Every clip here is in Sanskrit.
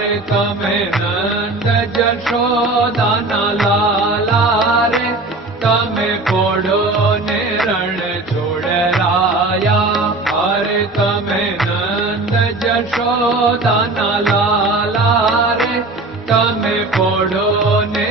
रे तमें नंद जशोदा नाला रे तमें पोड़ो ने रण छोड़ राया हरे तमें नंद जशोदा नाला रे तमें पोड़ो ने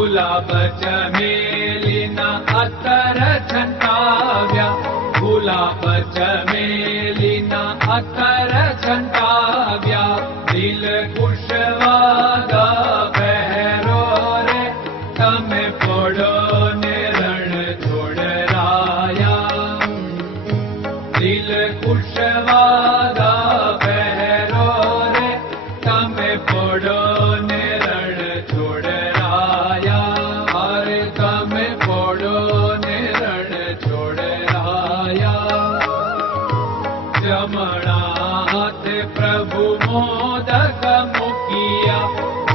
भुलाच जलिना गुलाब भुलाप जलिना अत्र चाव्याल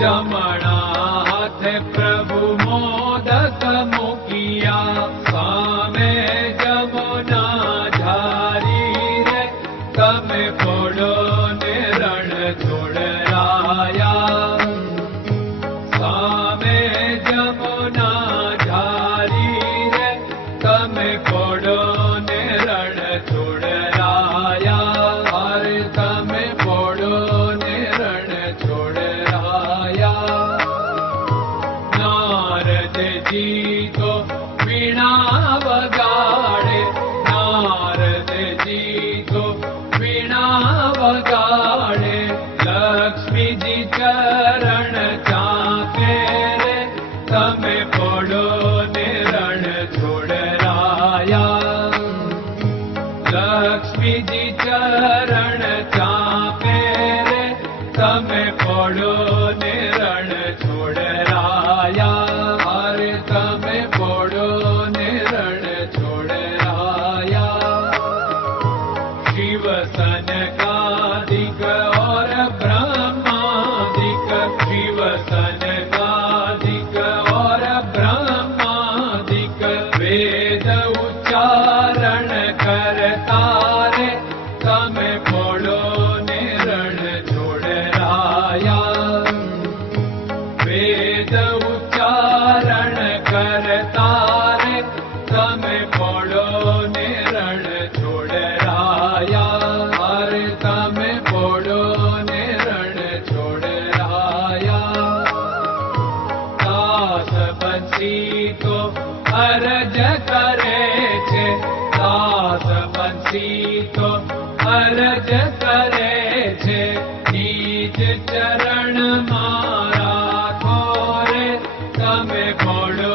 रमण ीतो हीज चरण मारा खोरे तमे भोडो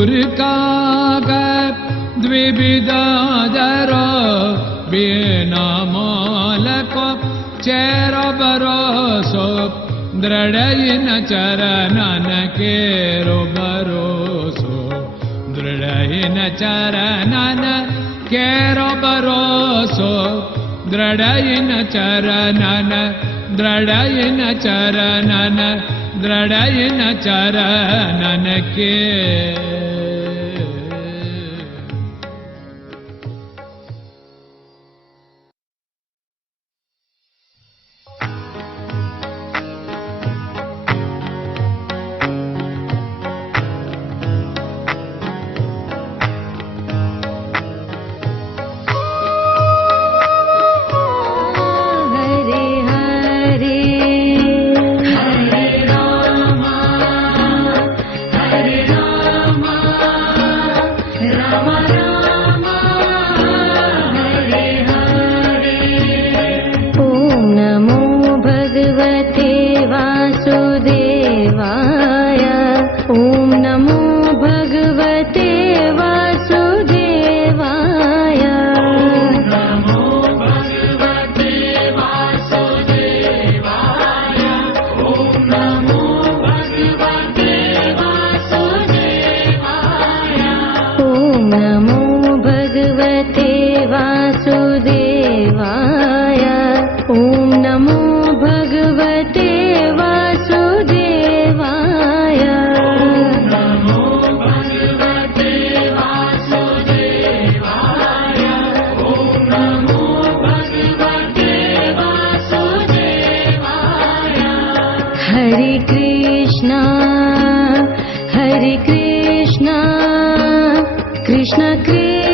ग्विधरो बोल को चेरो भरोसो दृढयिन चरन केरो दृढयिन चरन केरो दृढयिन चरन दृढयिन चरनन ದೃಢಯನ ನನಕ್ಕೆ कृष्णा क